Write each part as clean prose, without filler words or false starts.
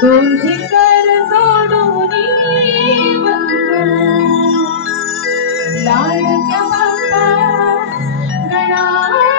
तुझी कर जोडून वंदू लाडक्या बाप्पा गणाला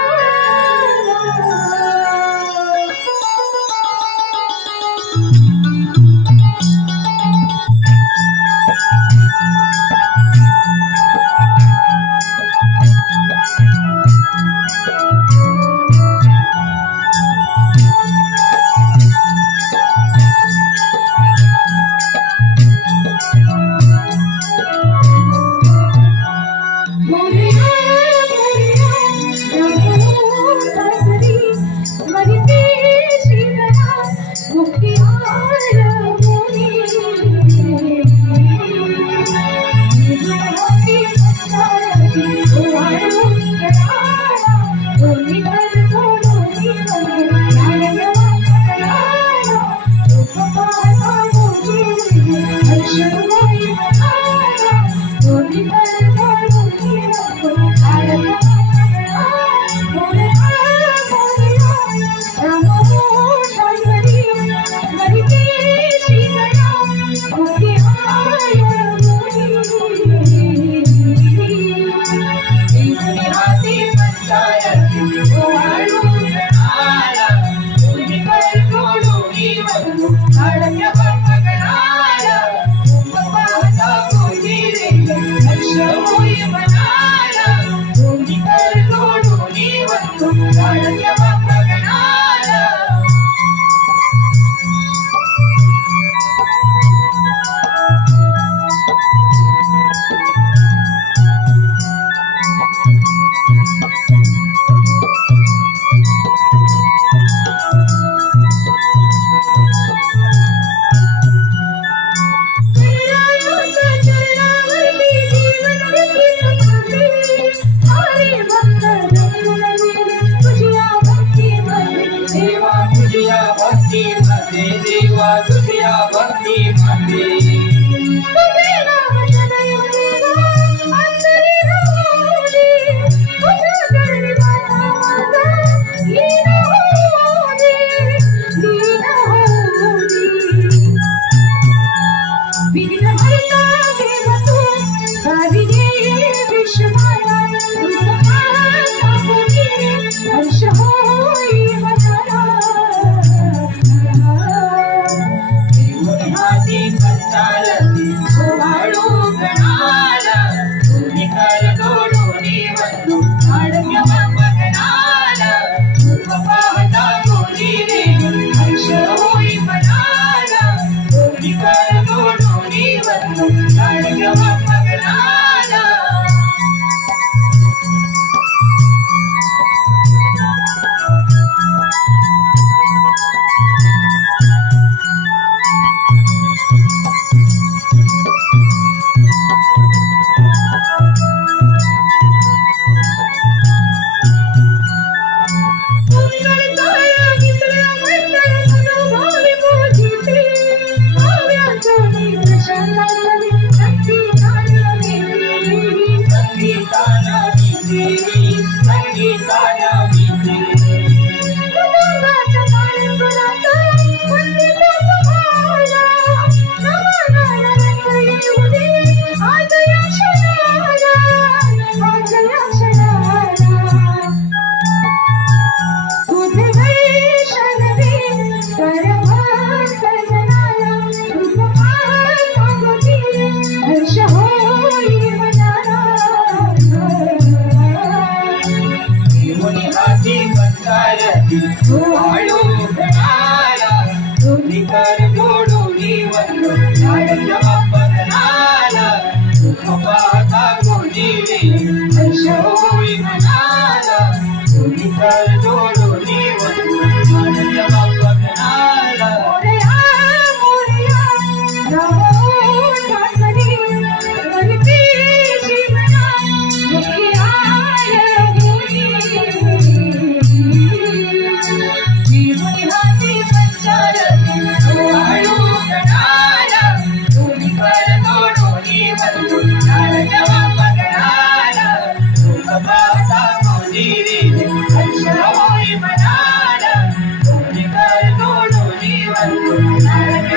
Thank you.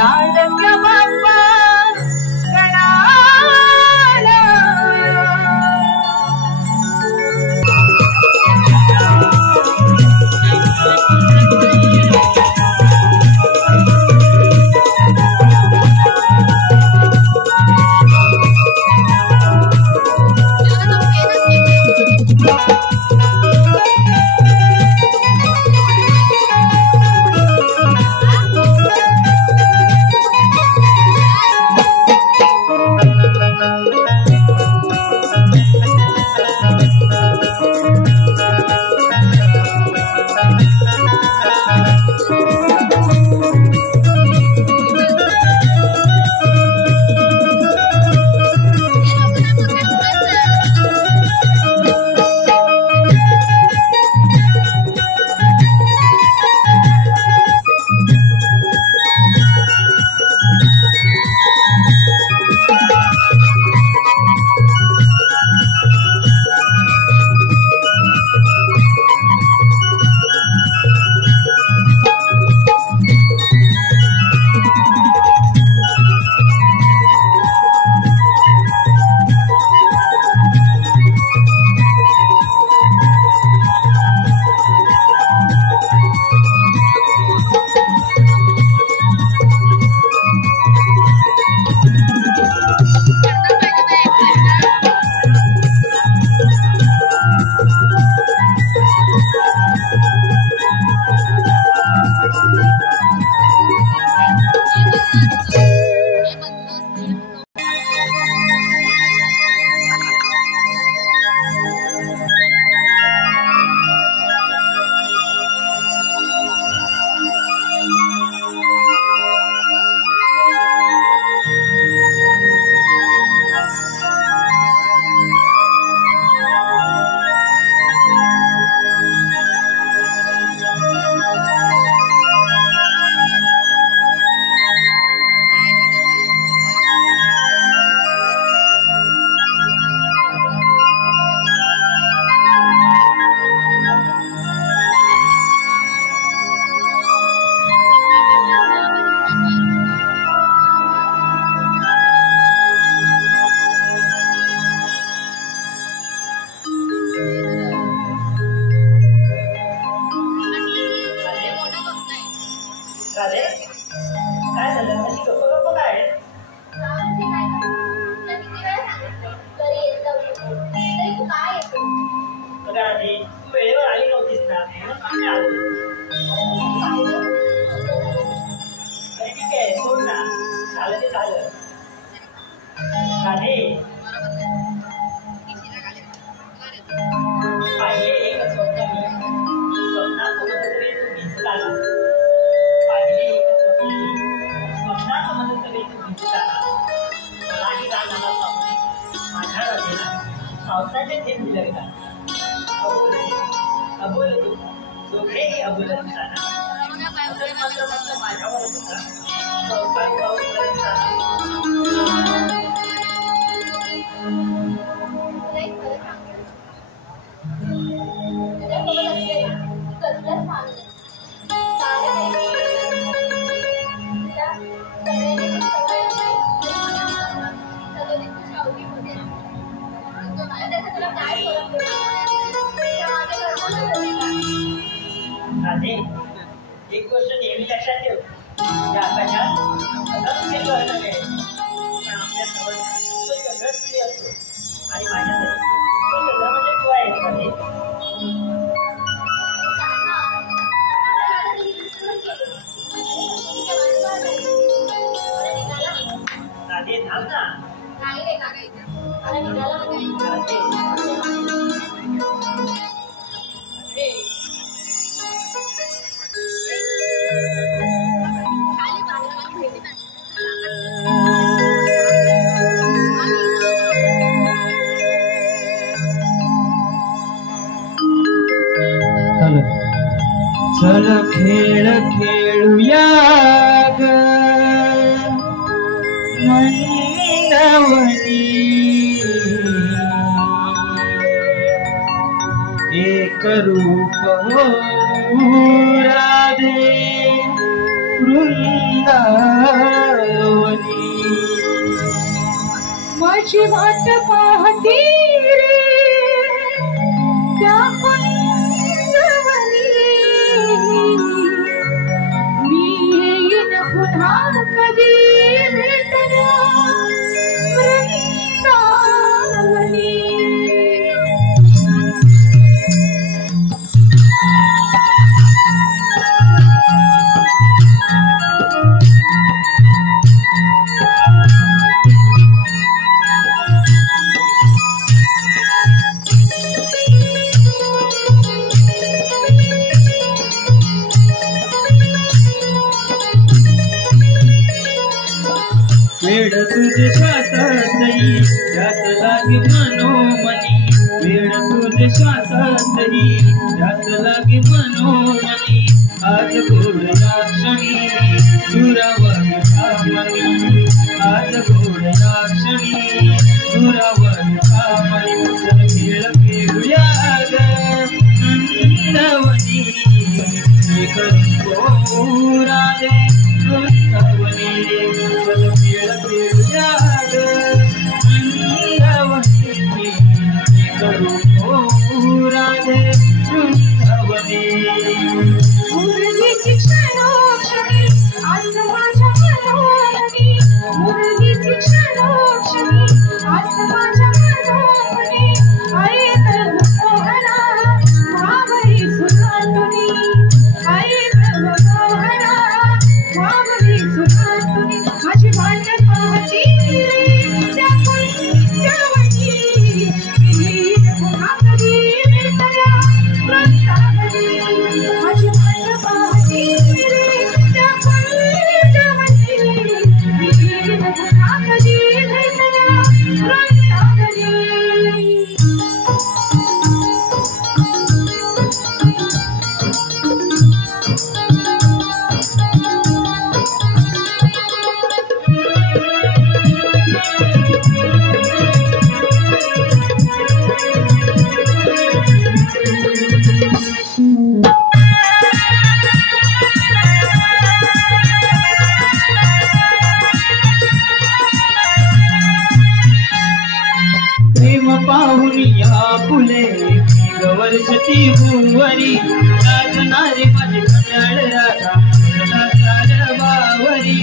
लाडक्या बाप्पा गणाला एक गोष्ट नेहमी लक्षात ठेव, या आकाशात असंख्य ग्रह आहे, पण आपल्या समोर तो चंद्र स्त्री असतो आणि माझ्यासाठी तो चंद्र म्हणजे तू आहेस राधे. थांब ना. चल खेळ खेळूया ग नंदवनी, एक रूप हो राधे वृंदावनी माझी वाट पाहती रे त्या कुंजवनी मी येईन पुन्हा कधी भेटला वृंदावनी वेड तुझे श्वासातही ध्यास लागे मनोमनी वेड तुझे श्वासातही ध्यास लागे मनोमनी आज गोड या क्षणी दुरावर कामनी आज गोड या क्षणी दुरावर कामनी चल खेळ खेळूया ग नंदवनी हे करू राधे वृंदावनी चल खेळ खेळूया ग नंदवनी हे करू राधे वृंदावनी मुरलीची क्षणोक्षणी आज माझ्या मनोमनी मुरलीची क्षणोक्षणी आज माझ्या मनोमनी ऐक मोहना मावळी सुनातुनी ऐक मोहना मावळी सुनातुनी माझी वाट पाहती रे त्या कुंजवनी मी येईन पुन्हा कधी भेटला वृंदावनी माझी वाट पाहती रे त्या कुंजवनी मी येईन पुन्हा कधी भेटला वृंदावनी प्रेम पाहुनी या फुले गवर्षती भुवरी राजनारी माझी कंडाळ राधा मला सार बावरी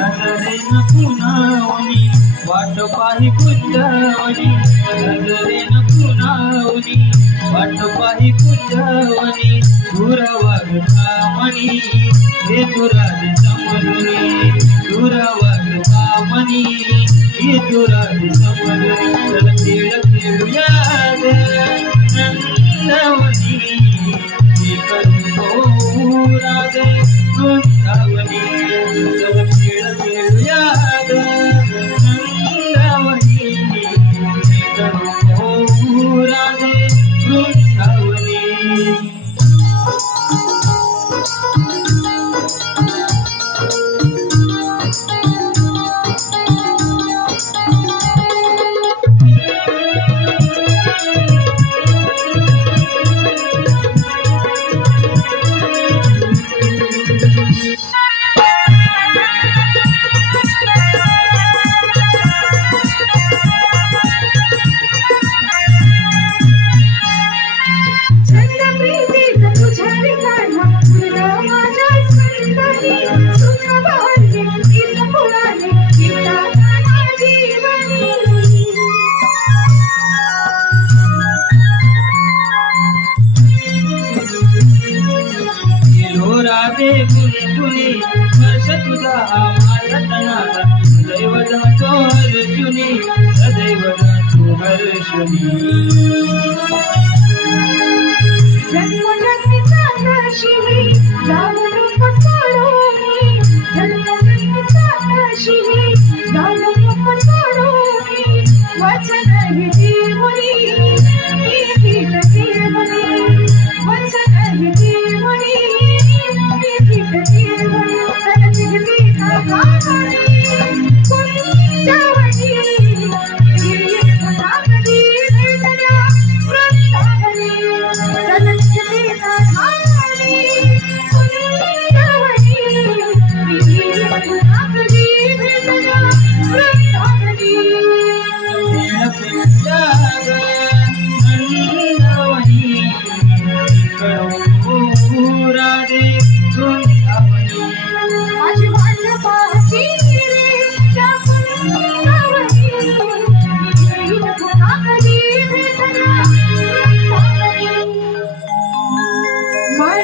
नजरेन पुनावनी वाट पाही कुंजवनी नजरेन पुनावनी वाट पाही कुंजवनी दुरावर कामनी हे दुराज समजुनी दुरावर कामनी हे दुराज समजुनी चल खेळ खेळूया ग नंदवनी हे करू राधे वृंदावनी चल खेळ खेळूया ग नंदवनी हे करू राधे वृंदावनी राधे गुणगुणी वर्ष तुझा माझा तनाला सदैव जातो हर्षुनी सदैव जातो हर्षुनी जन्मजन्मी साक्षी जाऊ नको सोडूनी जन्मजन्मी साक्षी जाऊ नको सोडूनी वचन हे जीवनी मी गीत जीवनी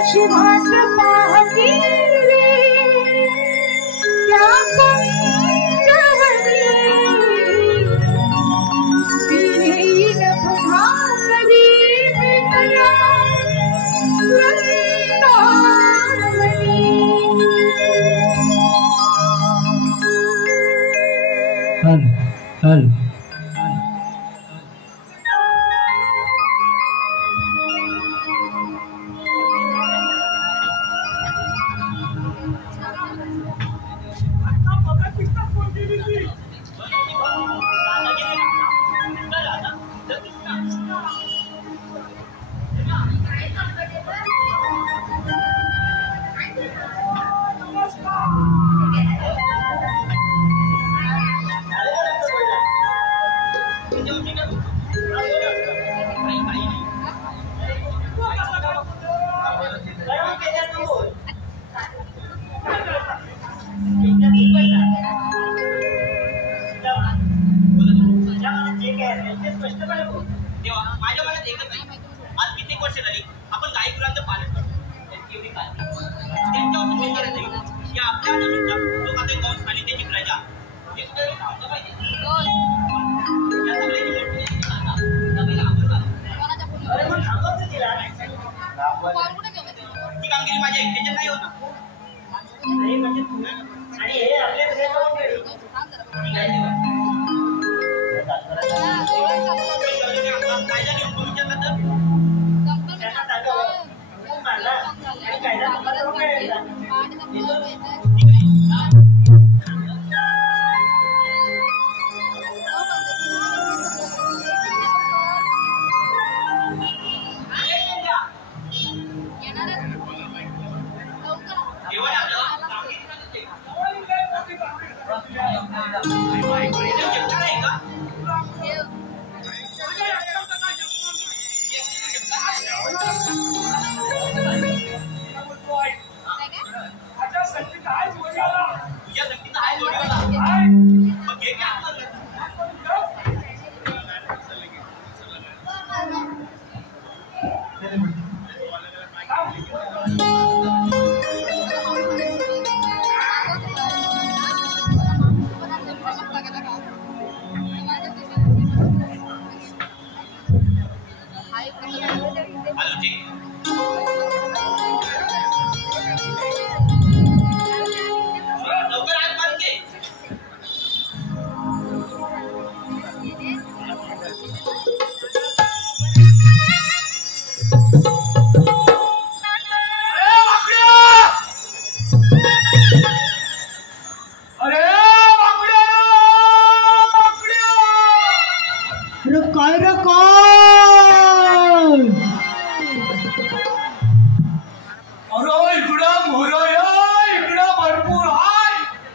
शिवात पाहती रे त्या पंचवटी येईन पुन्हा कधी भेटला हल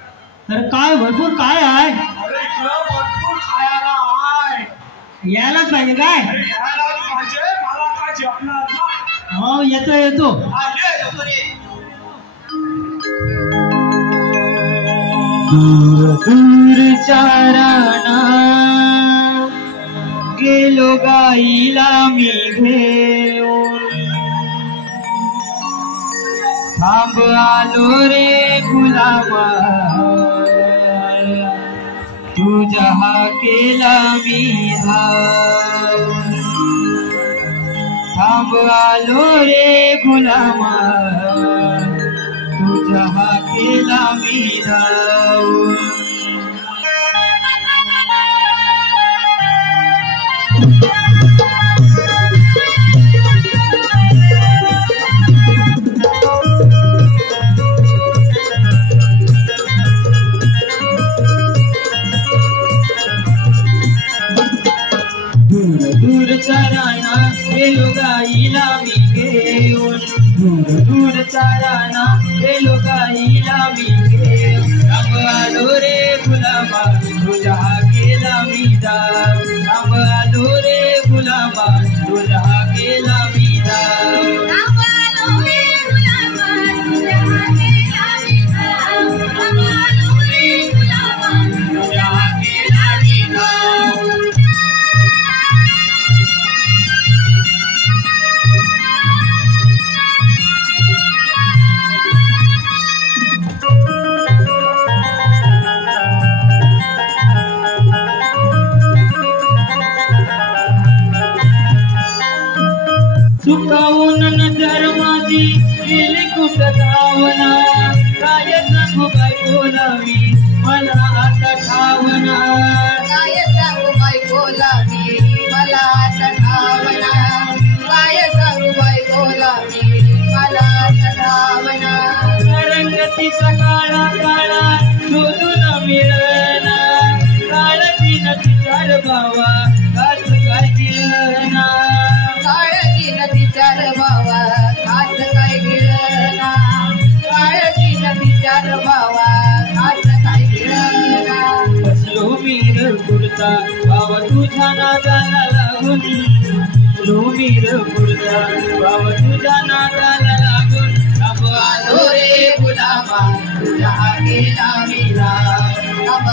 भरपूर काय आहे? भरपूर खायला आहे. यायलाच पाहिजे काय? मला काय जेवणार ना? हो येतो दूर दूरच्या राना गेलो गाईला मी घेऊन थांब आलो रे गुलामा तुझ्या हाकेला मी धावून थांब आलो रे गुलामा तुझ्या हाकेला मी धावून दूरचा राणा गेलो गाईला मी घेऊन दूरचा राणा गेलो गाईला मी घेऊन थांब आलो रे गुलाबा तुझ्या हाकेला मी धावून थांब आलो रे गुलाबा तुझ्या हाकेला मी धावून चुकावून नजर माझी गेली कुठं धावना काय सांगू बायको लावी मला आता ठावना काय सांगू बायको लावी मला आता ठावना काय सांगू बायको लावी मला आता ठावना रंगतीचा काळा काळा शोधून मिळना काळजी नदी चार भावा काच काय गिळना काळजी नदी चार भावा काच काय गिळना काळजी नदी चार भावा काच काय गिळना बसलो मीर पुरता भाव तुझ्या नादाला लागून बसलो मीर पुरता भाव तुझ्या नादाला लागून आलो रे गुलाबा तुझ्या गेला मीरा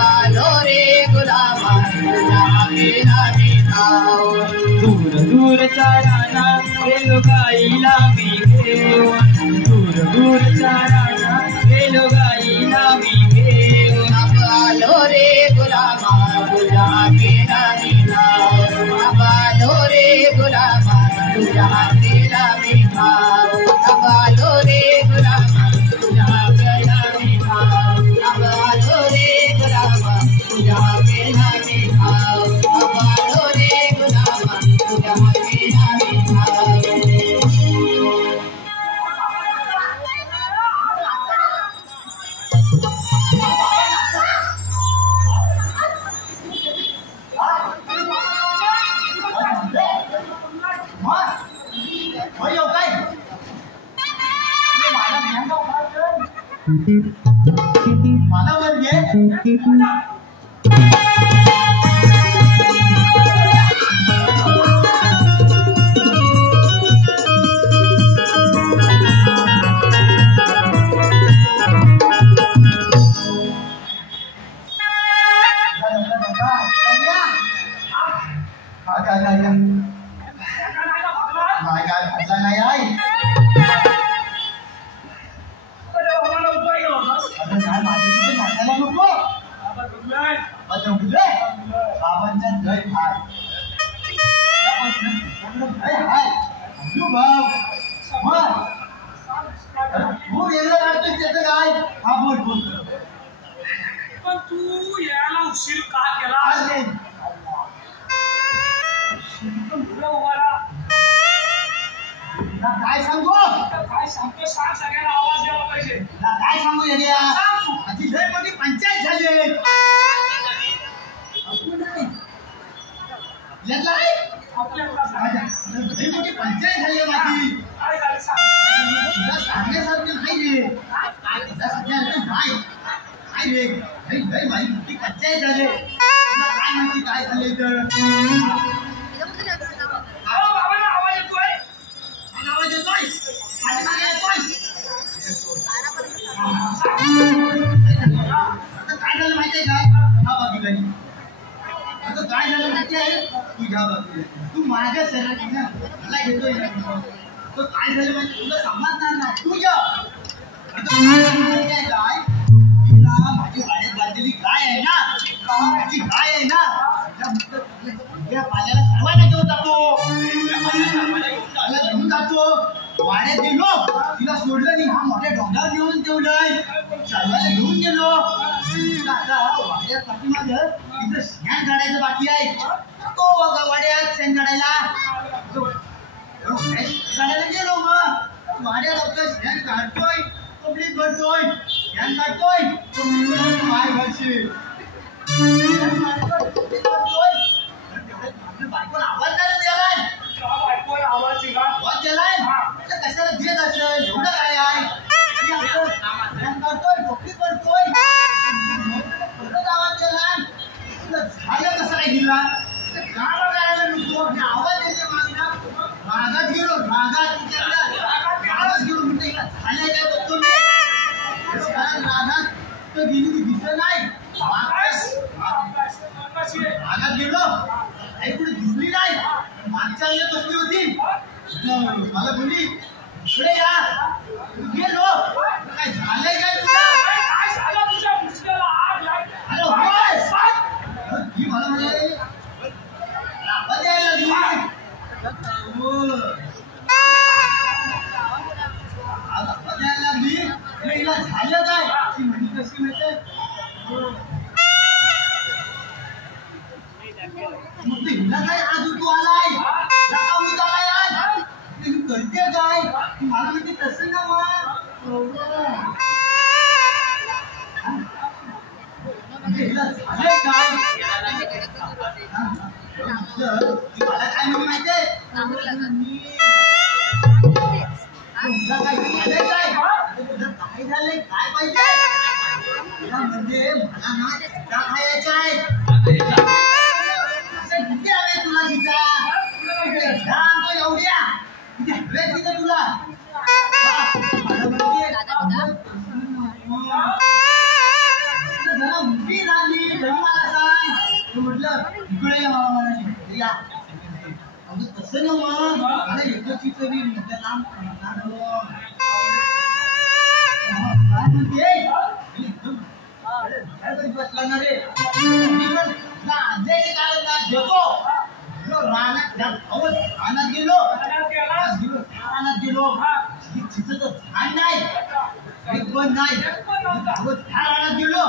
आलो रे गुलाबा तुझ्या गेला मीरा दूर दूर चाराना गेलो गाईला मी घेऊन दूर दूर चाराना गेलो गाईला मी घेऊन आलो रे गुलाबा तुझ्या गेला मीरा आलो रे गुलाबा तुझ्या गेला मीरा आलो रे गुलाबा तुझ्या गेला मीरा आलो रे गुलाबा तुझ्या गेला मीरा आलो रे गुलाबा तुझ्या गेला मीरा काय सांगू सांग सगळ्यांना आवाज द्यावा पाहिजे काय सांगू येड्या आधी लय मोठी पंचायत झाली लय मोठी पंचायत झाली माझी तुला सांगण्यासारखं नाही रे काय रे लय माझी मोठी पंचायत झाली तुला काय माहिती काय झाले तर आवाज येतोय काय झालं माहितीये का हा बाजूला आता काय झालं माहितीये तुझ्या बाजूला तू माझ्या शरीरात मला घेतोय तो काय झालं माहिती तुला समजणार नाही तुझ्या काय माझी वाड्यात बांधलेली गाय आहे ना माझी गाय आहे ना त्या पाल्याला चरवायला घेऊन जातो घेऊन जातो वाड्यात गेलो तिला सोडलं नाही हा मोठ्या डोंगरावर घेऊन ठेवलंय चरवायला घेऊन गेलो आता वाड्यात पाठीमाग तिथं शेण काढायचं बाकी आहे तो वाड्यात शेण काढायला काढायला गेलो मग वाड्यात आपलं शेण काढतोय कपडे करतोय शेण काढतोय पाय घालशील बायकोला आवाज नाही द्यायला आवाज दिलाय कशाला देत असेल एवढं काय आहे करतोय डोकरी करतोय आवाज दिलाय झालं कसं काय दिला गावा गायला नको आवाज येते मागात गेलो मागात गेलो म्हणते झालंय काय बघतो मी रागात तर गेली ती दिसत नाही मागात गेलो आई कुठे दिसली नाही मागच्या वेळेला बसली होती मला बोलली इकडे या गेलो काय झालंय काय तुला ती मला म्हणाले आवाज यायला लागली काय म्हणून माहितीये काय झालंय काय पाहिजे म्हणजे मला ना का खायचा आहे तुला तिचा एवढ्या तिथं तुला मुठी झाली म्हटलं इकडे या तसं ना मग एकच लांब बसला ना रे रानात गेलो छान नाही पण नाही रानात गेलो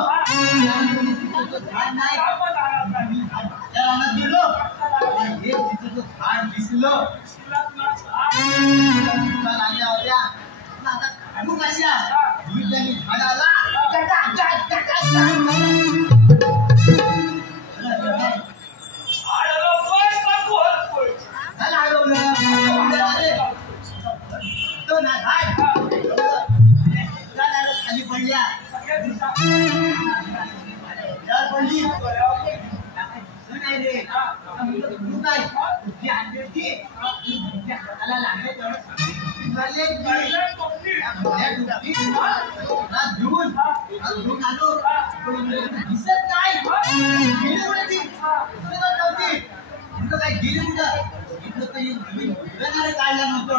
छान नाही रानात गेलो छान दिसलो लागल्या होत्या आता कशा झाडाला खाली पडल्या पडली नाही रे दिसत काय काय गेली कुठं इथं काही काढलं नव्हतं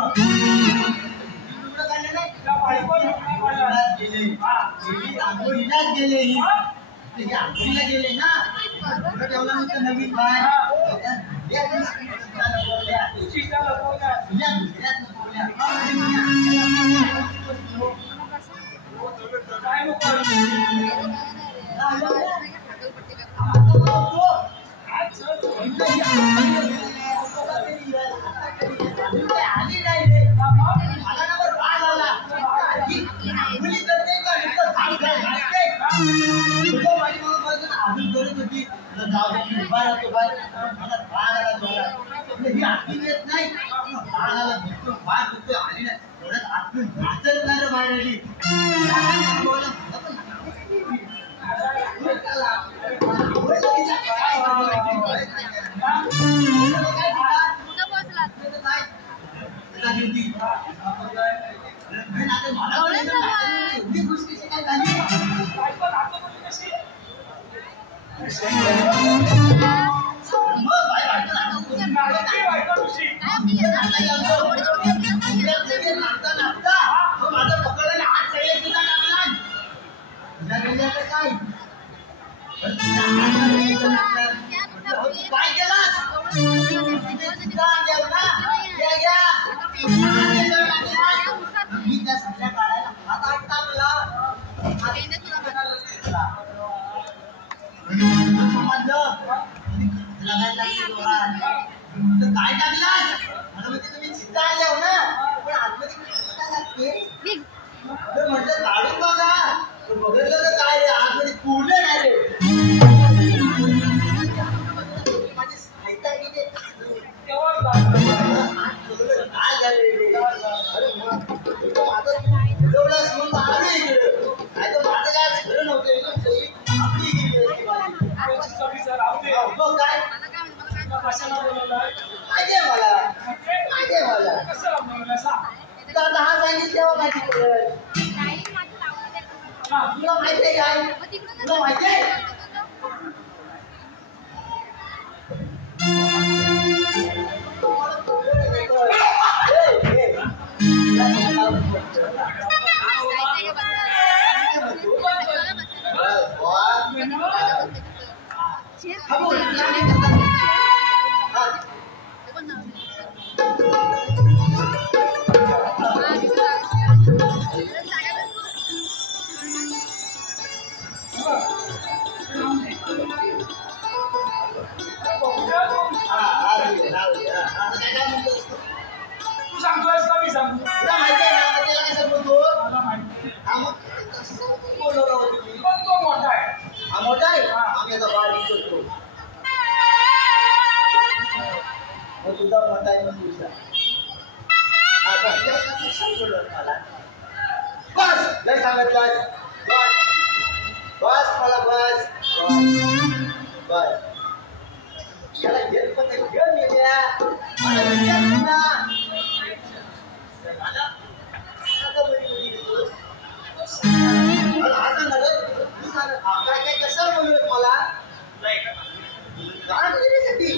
गेले आंघोळीला गेले ना ठेवलं नव्हतं नवीन बाय आली नाही रे मला ना राग आला मुली करते का अजून करत होती जाऊ उभा राहतो बाय मला राग आला थोडा ही आठवण येत नाही राग आला दिसतो बाय होतो आली नाही थोड्यात आठवण नाचत नाही रे बाहेर आली एवढी गोष्टी काय झाली काय केलास मी त्या सगळ्या काढायला हात टाकला काय टाकलास आता म्हणजे तुम्ही चित्ता आले हो ना पण आतमध्ये काय लागते म्हटलं काढून बघा बघितलं तर काय रे आतमध्ये पूर्ण नाही रे माझी साहित्य गेले काय झाले अरे माझं एवढा म्हणून आम्ही गेलो नाही तर माझं काय खरं नव्हतं एकदम सगळी आपली गेली काय माहितीये मला दादा हा सांगितलं तेव्हा माहिती पडेल तुला माहितीये काय तुला माहितीये मग तुझा मत आहे मग तुझा मला बस नाही सांगितलं बस बस मला बस बस याला येत पण घेऊन येत्या काय कशाला बोलू मला काय बोलण्यासाठी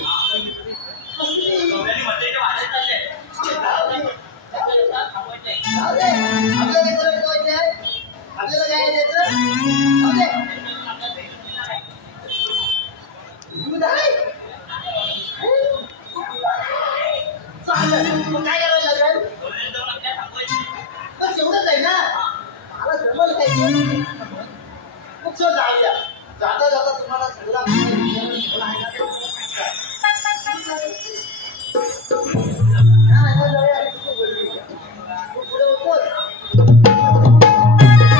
आपल्याला काय द्यायचं दूध आहे काय करावं लागेल बस एवढंच आहे ना मला जमल काय खूप सर जाऊ द्या जाता जाता तुम्हाला सगळा Thank you.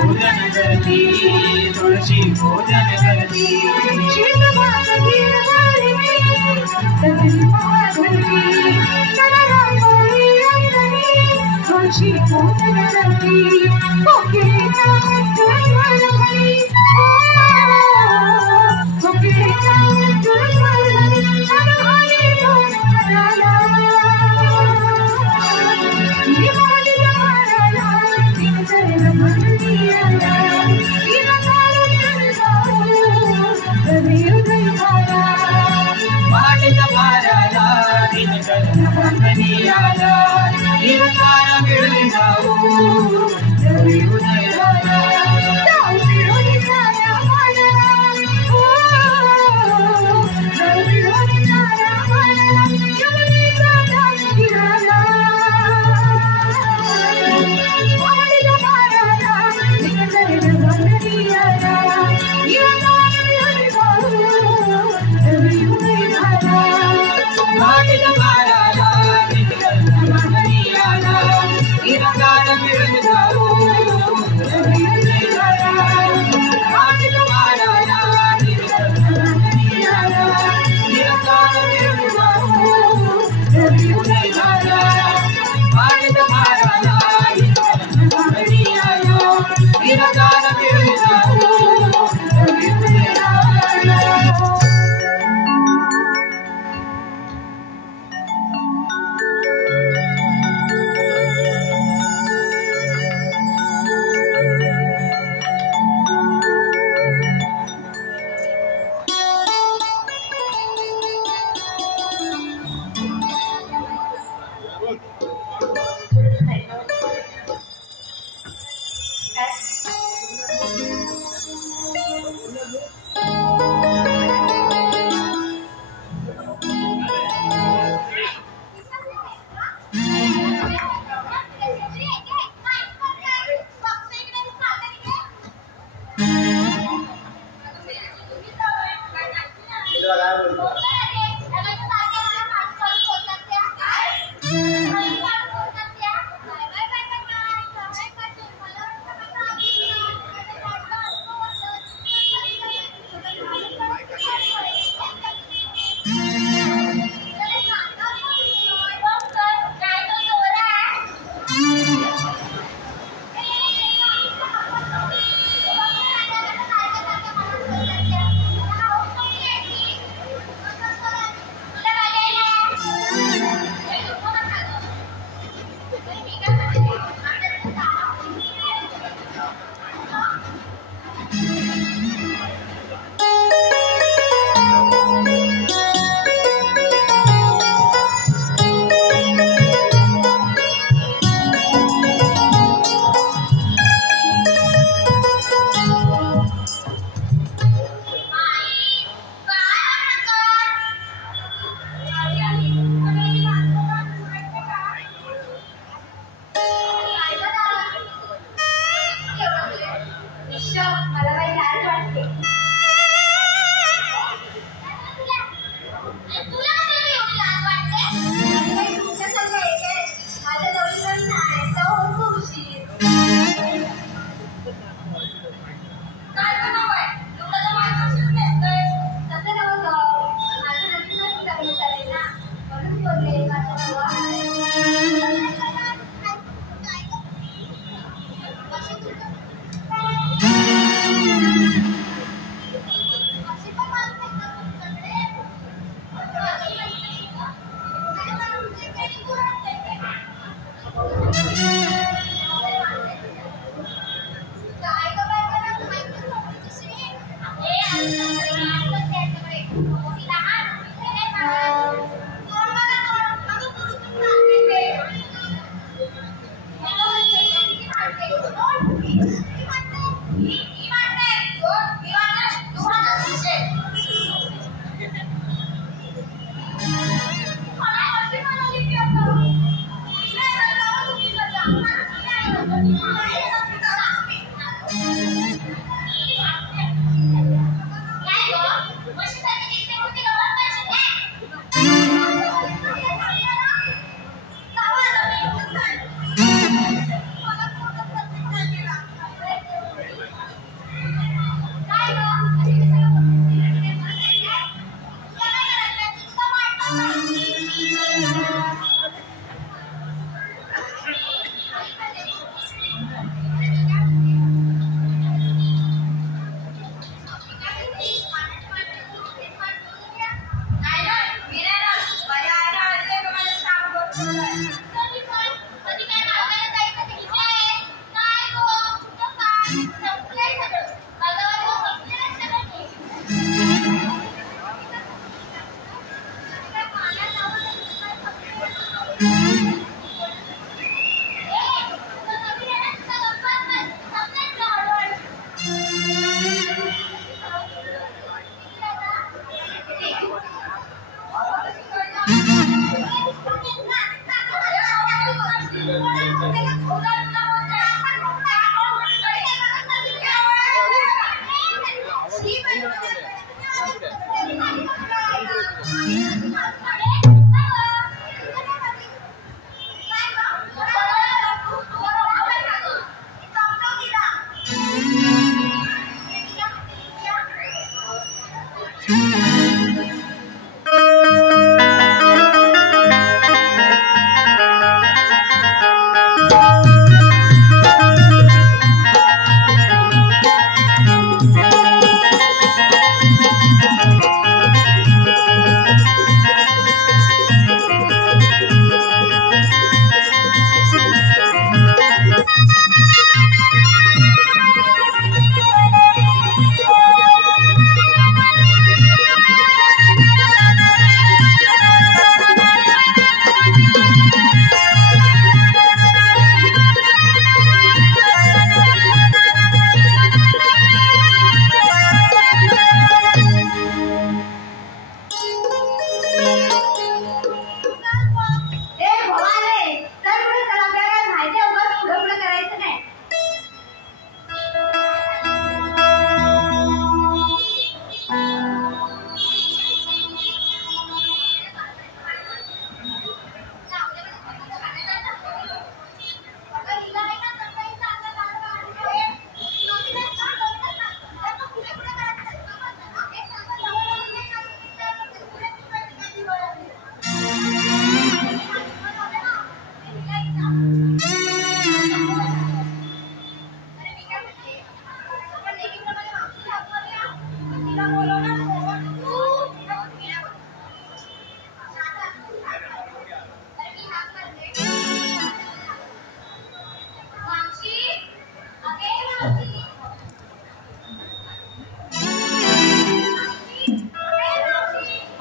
पूजन करती तुळशी पूजन करती तुळशी पूजन करती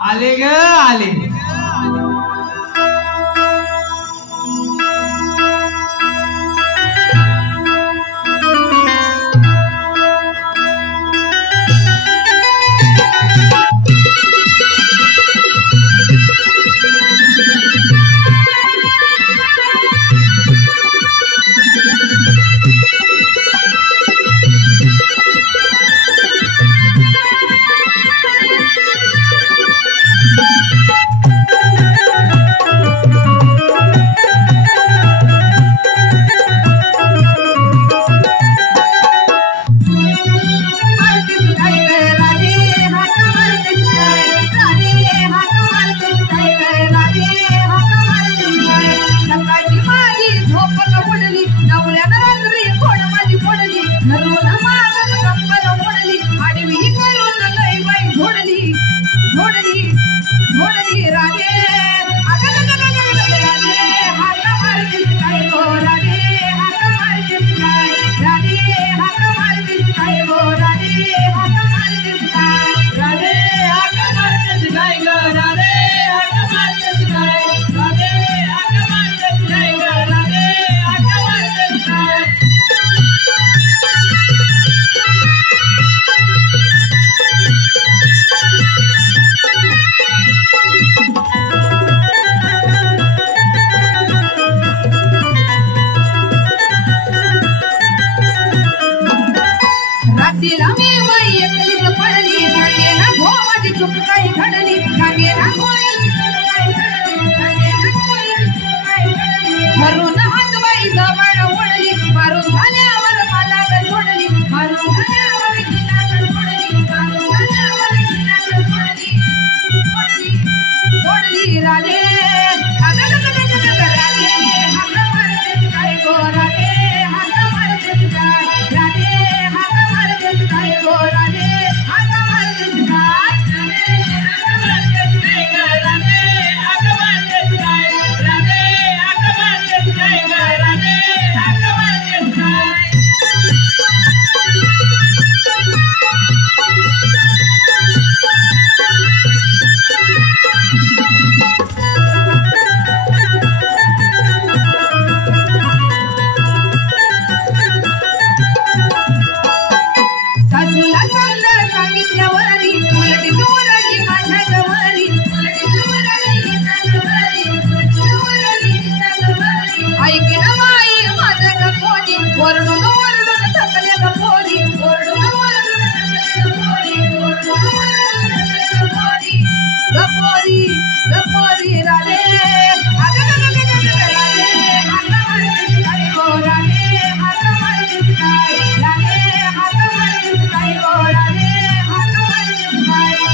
आले ग आले. तुला समजा सांगितल्यावरी उलटी दूरली माझ्या गवारी उलटी दूरली गवारी ऐक ना बाई माझं गपोरी ओरडून ओरडून थकल्या गपोरी ओरडून ओरडून गपोरी गपोरी गपोरी राधे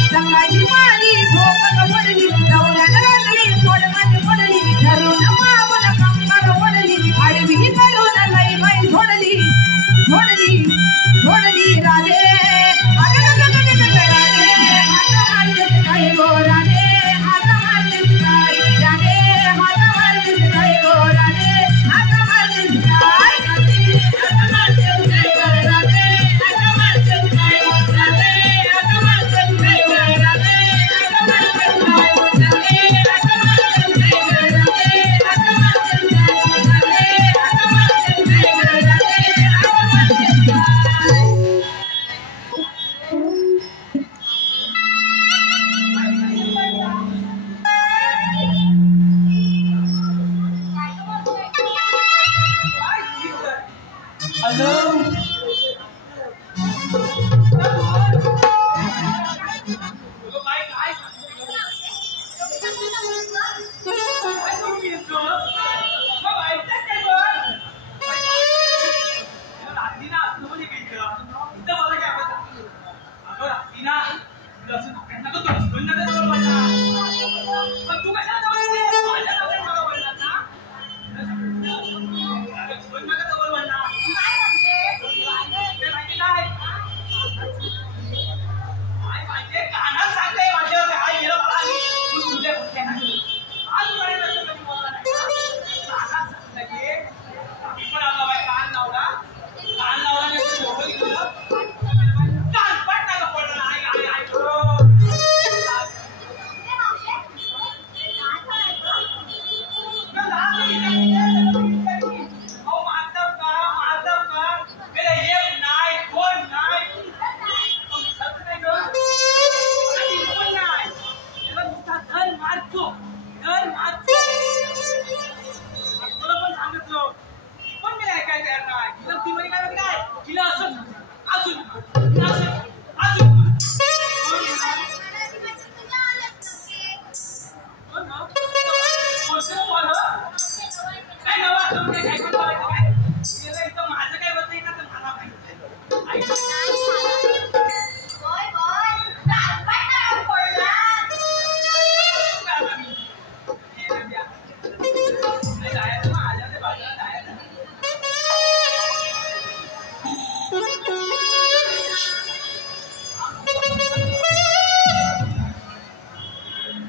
सकाळी माझी झोप पडली नवऱ्यानं रात्री पोटमाती पडली धरून मागून कंबर पडली आडवी धरून लई बाई झोडली झोडली झोडली राधे काय गो राधे हात मारतेस काय राधे हात मारतेस काय गो राधे हात मारतेस काय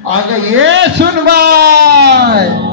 अगं ये सुनबाई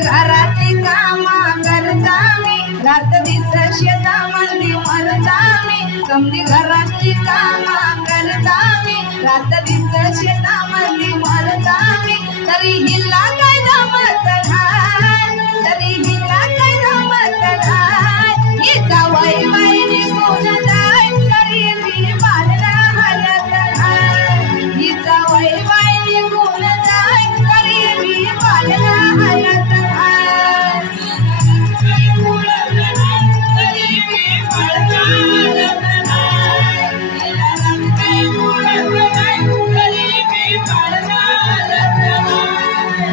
घरातली कामा करता मी रात दिस शेतामध्ये मरता मी समधी घरातली कामा करता मी रात दिस शेतामध्ये मरता मी तरी हिला काय जमत नाही तरी हिला काय जमत नाही हिचा वय वय निघून जाय तरी मी बाळला हलत नाही हिचा वय वय निघून जाय तरी मी बाळला हलत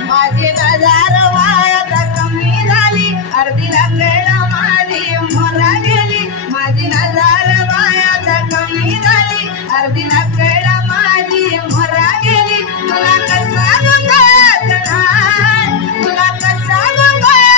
माझी नजर वायात कमी झाली अर्धी लाकड माझी मोरा गेली माझी नजर वायात कमी झाली अर्धी लाकड माझी मोरा गेली तुला कसा कळत नाही तुला कसा कळत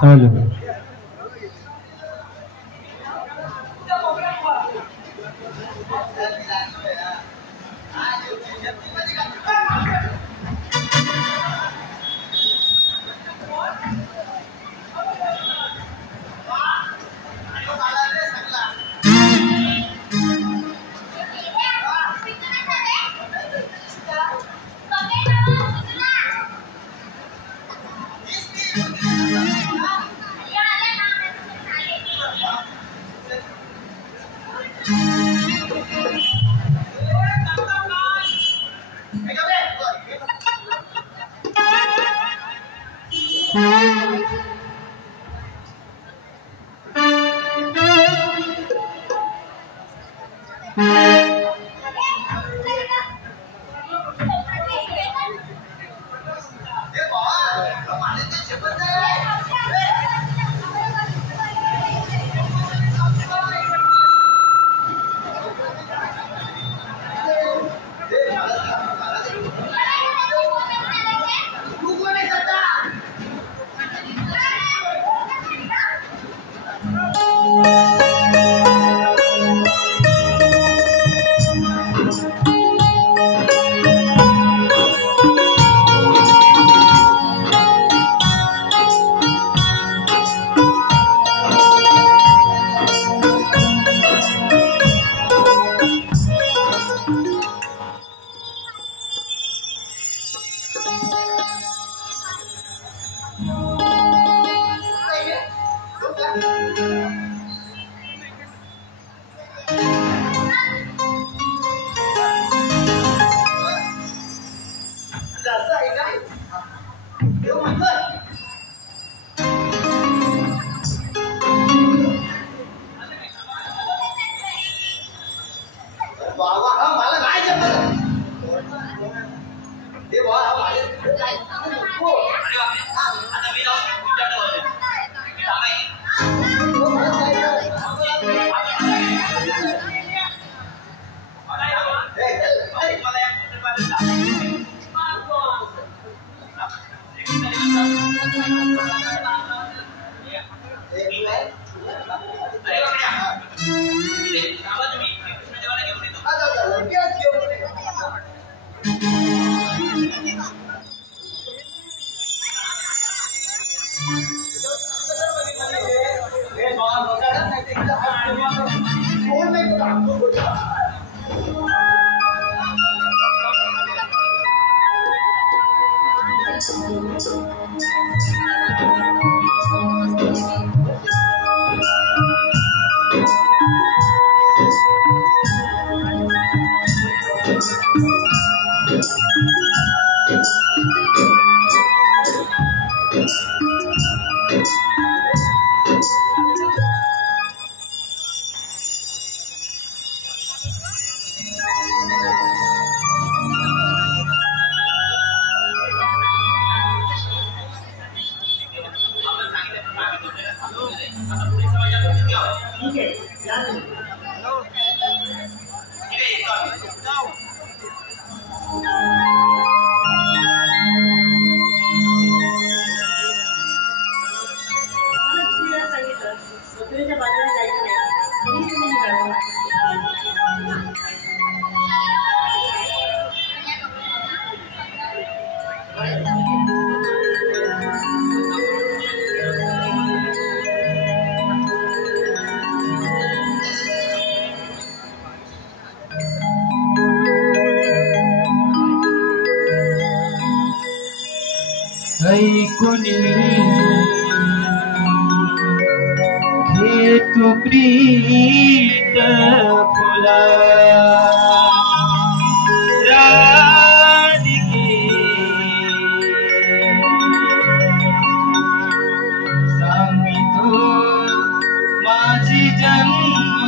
Halo. मथुरेच्या बाजूला जायचं नाही तरी तुम्ही निघालो. ऐकुनी घेतो प्रीत फुला राधिके सांगितो माझी जन्मलीला.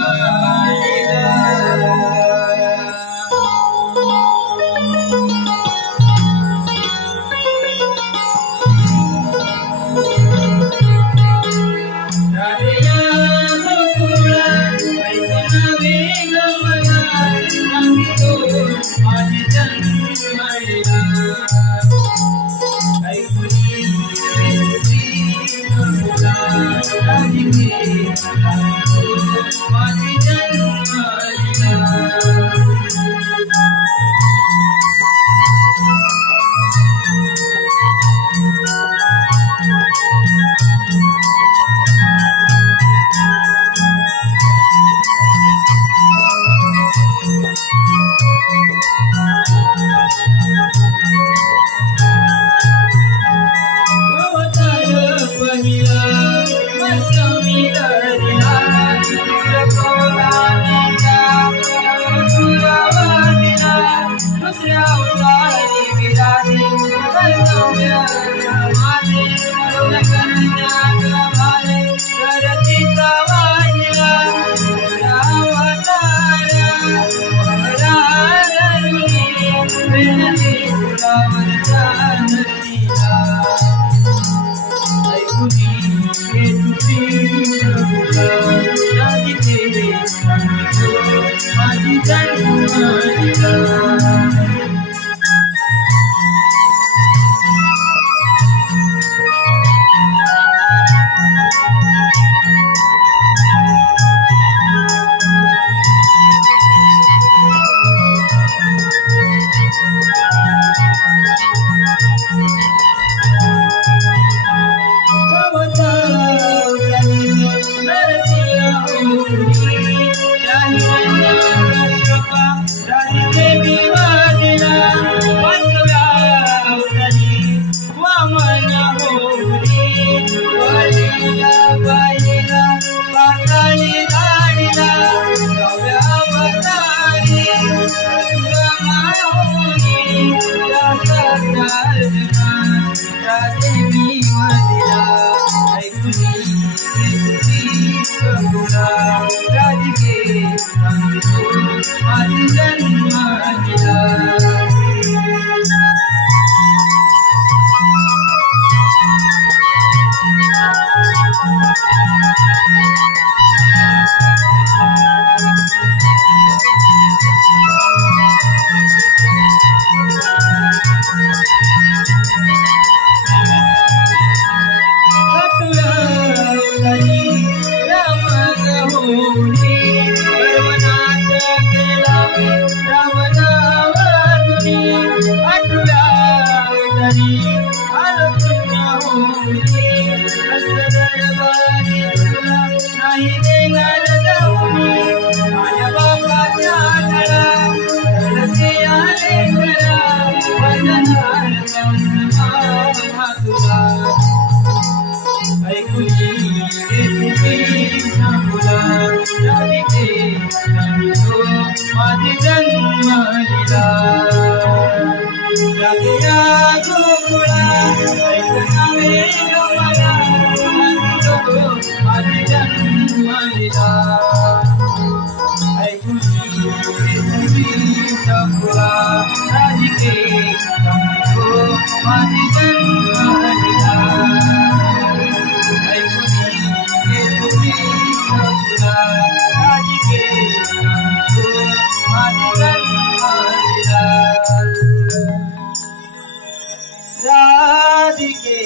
राधिके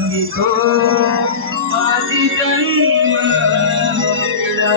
सांगितो आदि जन्म वेळा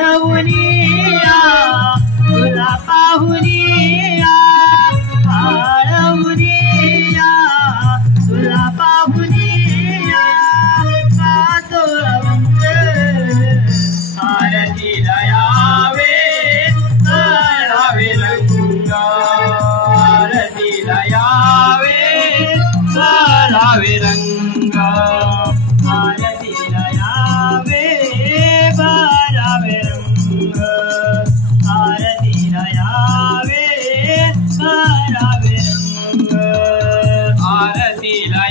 आळवुनिया तुला पाहुनिया आळवुनिया तुला पाहुनिया पाहतो रंग आरतीला यावे चढावे रंग आरतीला यावे चढावे रंग आरतीला यावे भरावे रंग आरतीला यावे भरावे रंग आरतीला